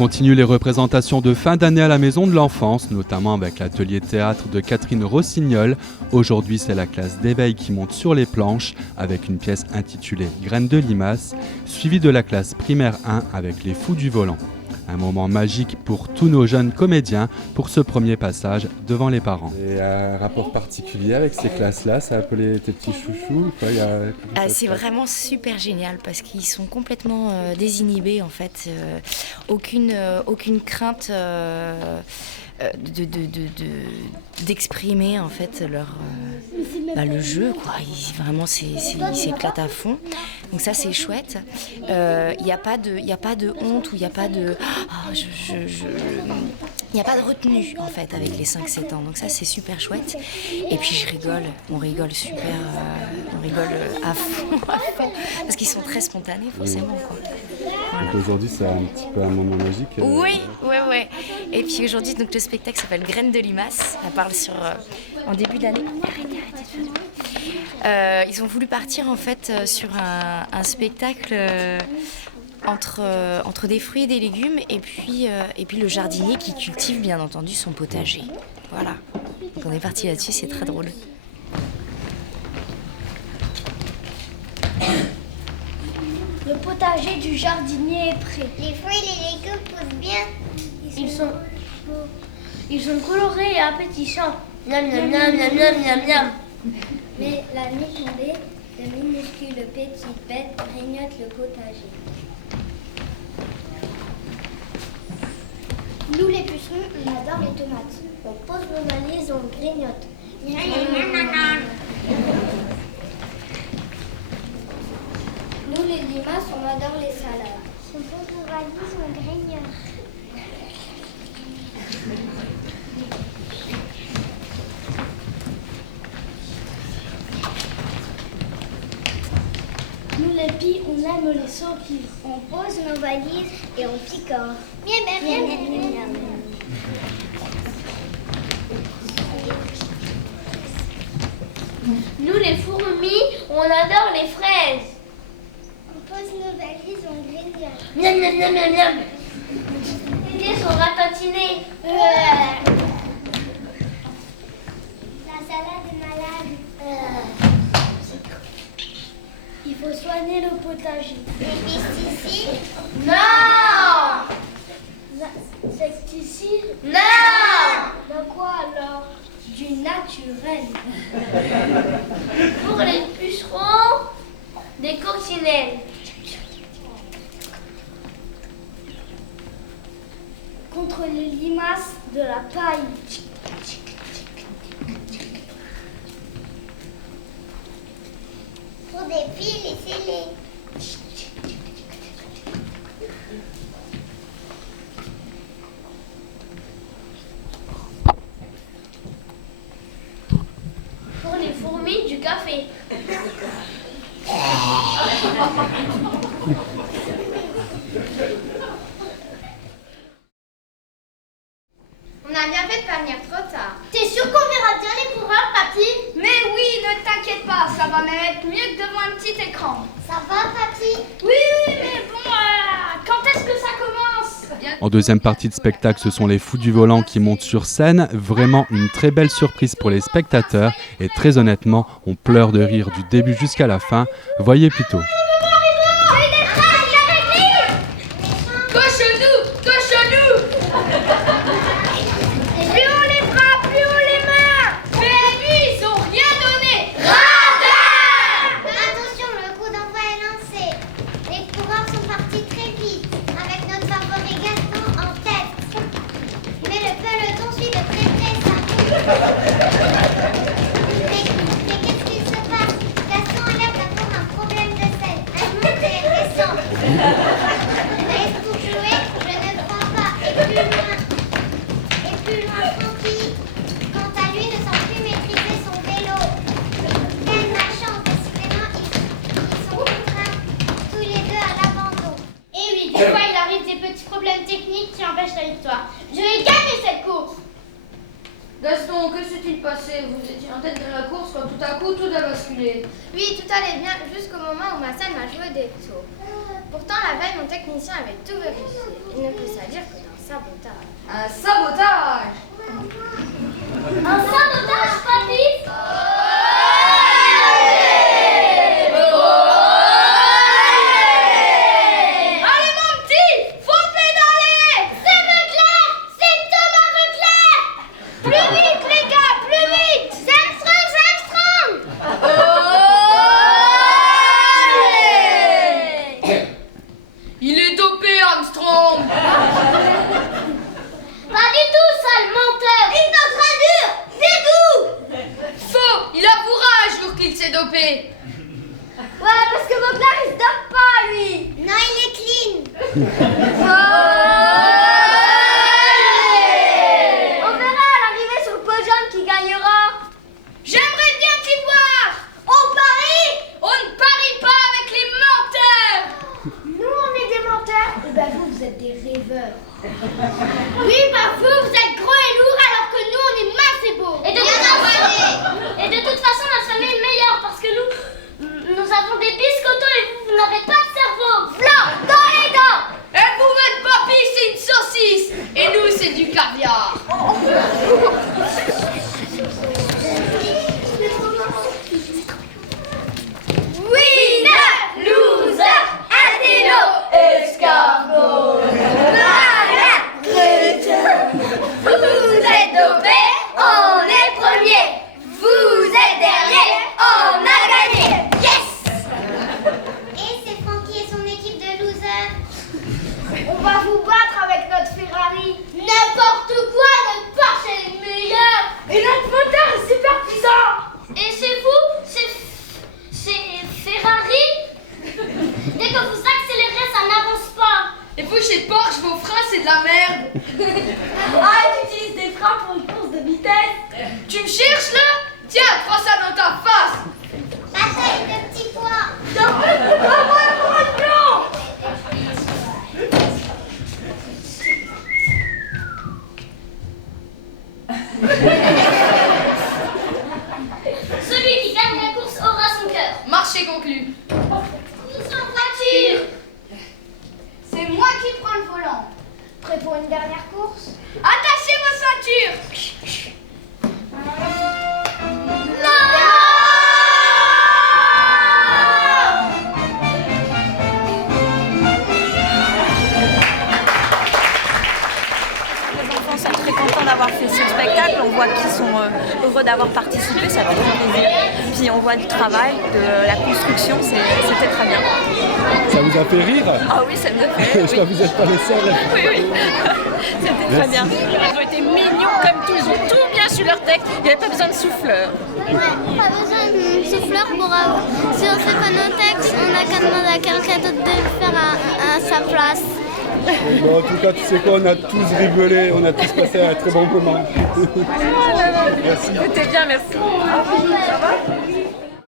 continue les représentations de fin d'année à la Maison de l'Enfance, notamment avec l'atelier théâtre de Catherine Rossignol. Aujourd'hui, c'est la classe d'éveil qui monte sur les planches avec une pièce intitulée Graines de limaces, suivie de la classe primaire 1 avec Les Fous du volant. Un moment magique pour tous nos jeunes comédiens pour ce premier passage devant les parents. Et un rapport particulier avec ces classes-là, ça a appelé tes petits chouchous quoi, c'est vraiment super génial parce qu'ils sont complètement désinhibés en fait. Aucune crainte d'exprimer en fait le jeu quoi. Ils s'éclatent à fond. Donc ça c'est chouette. Il n'y a pas de honte ou il n'y a pas de il n'y a pas de retenue en fait avec les 5-7 ans, donc ça c'est super chouette. Et puis on rigole super, on rigole à fond, parce qu'ils sont très spontanés forcément quoi. Voilà. Donc aujourd'hui c'est un petit peu un moment magique. Oui. Et puis aujourd'hui donc le spectacle s'appelle Graines de limaces, on parle en début d'année. Ils ont voulu partir en fait sur un spectacle entre des fruits et des légumes et puis le jardinier qui cultive bien entendu son potager. Voilà. Donc on est parti là-dessus, c'est très drôle. Le potager du jardinier est prêt. Les fruits et les légumes poussent bien. Ils sont colorés et appétissants. Miam miam miam miam miam miam miam. Mais la nuit tombée, de minuscules petites bêtes grignotent le potager. Nous les pucerons, on adore les tomates. On pose nos valises, on grignote. Nous les limaces, on adore les salades. On pose nos valises, on grignote. Nous les pies, on aime les sorties. On pose nos valises et on picore. Miam, miam, miam, miam, miam, miam. Nous les fourmis, on adore les fraises. On pose nos valises, on grignote. Miam miam miam miam miam. Les pieds sont ratatinés. La salade est malade. Il faut soigner le potager. Les pesticides. Non. Insecticides. Non. De quoi alors? Du naturel. Pour les pucerons, des coccinelles. Contre les limaces, de la paille. Pour des piles et scellés. Pour les fourmis, du café. On a bien fait de pas venir trop tard. T'es sûr qu'on verra bien les coureurs, papy? Mais oui, ne t'inquiète pas, ça va même être mieux que devant un petit écran. Ça va, papy? Oui, mais bon, quand est-ce que ça commence? En deuxième partie de spectacle, ce sont les Fous du volant qui montent sur scène. Vraiment une très belle surprise pour les spectateurs. Et très honnêtement, on pleure de rire du début jusqu'à la fin. Voyez plutôt. Coche-nous! Coche-nous! Plus haut les bras, plus haut les mains! Mais ils ont rien donné! Radar! Attention, le coup d'envoi est lancé. Les coureurs sont partis très vite, avec notre favori Gaston en tête. Mais le peloton suit de très près ça. Mais qu'est-ce qu'il se passe? Gaston a l'air d'avoir un problème de selle. Un montée et descente. Laisse-vous jouer? Je ne crois pas. Et plus loin, Francky. Quant à lui, ne semble plus maîtriser son vélo. Quelle malchance, décidément, ils sont contraints tous les deux à l'abandon. Et oui, des fois il arrive des petits problèmes techniques qui empêchent la victoire. Je vais gagner cette course. Gaston, que s'est-il passé? Vous étiez en tête de la course quand tout à coup tout a basculé. Oui, tout allait bien jusqu'au moment où ma salle m'a joué des tours. Pourtant, la veille, mon technicien avait tout vérifié. Il ne peut s'agir que d'un sabotage. Un sabotage! Un sabotage, papy? Allez mon petit, faut pédaler! C'est Veuclair! C'est Thomas Veuclair! Plus vite, les gars, plus vite! Armstrong, Armstrong! Il est dopé, Armstrong! Pas du tout, sale menteur! Il est en train de dégoût! Faux! Il avouera un jour qu'il s'est dopé! Ouais, parce que Veuclair, il se dope pas, lui! Non, il est clean! On verra à l'arrivée sur le podium qui gagnera! J'aimerais bien t'y voir! On parie! On ne parie pas avec les menteurs! Nous, on est des menteurs! Et bah vous, vous êtes des rêveurs! Oui, bah vous êtes gros et lourds alors que nous, on est minces et beaux! Et de toute façon, notre famille est meilleure parce que nous avons des biscottos et vous n'avez pas de cerveau! Blanc dans les dents! Et vous, votre papy, c'est une saucisse! Et nous, c'est du caviar! Winner, loser, intello, escargot, malin, crétin. Vous êtes dopé, on est premier. Vous êtes dernier, on a gagné. Yes! Et c'est Francky et son équipe de losers. On va vous battre avec notre Ferrari. N'importe quoi, notre Porsche est le meilleur. Et notre moteur est super puissant. Et c'est vous, c'est Ferrari. Dès que vous accélérez, ça n'avance pas. Et vous, chez Porsche, vos freins, c'est de la merde! Ah, tu utilises des freins pour une course de vitesse. Tu me cherches, là? Tiens, prends ça dans ta face! Bataille de petits pois. Celui qui gagne la course aura son cœur. Marché conclu! Tous en voiture. C'est moi qui prends le volant! Prêt pour une dernière course? Attachez vos ceintures! Les enfants sont très contents d'avoir fait ce spectacle, on voit qu'ils sont heureux d'avoir participé, ça fait plaisir. Puis on voit le travail, de la construction, c'était très bien. Ça vous a fait rire? Ah oui, ça me fait, Je crois que vous n'êtes pas les seuls. oui, oui. C'était très bien. Ils ont été mignons comme tout, ils ont tout bien sur leur texte, il n'y avait pas besoin de souffleur. Pas besoin de souffleur pour si on sait pas nos textes, on n'a qu'à demander à quelqu'un d'autre de le faire à sa place. Bon, en tout cas, tu sais quoi, on a tous rigolé, on a tous passé un très bon moment. Merci. C'était bien, merci.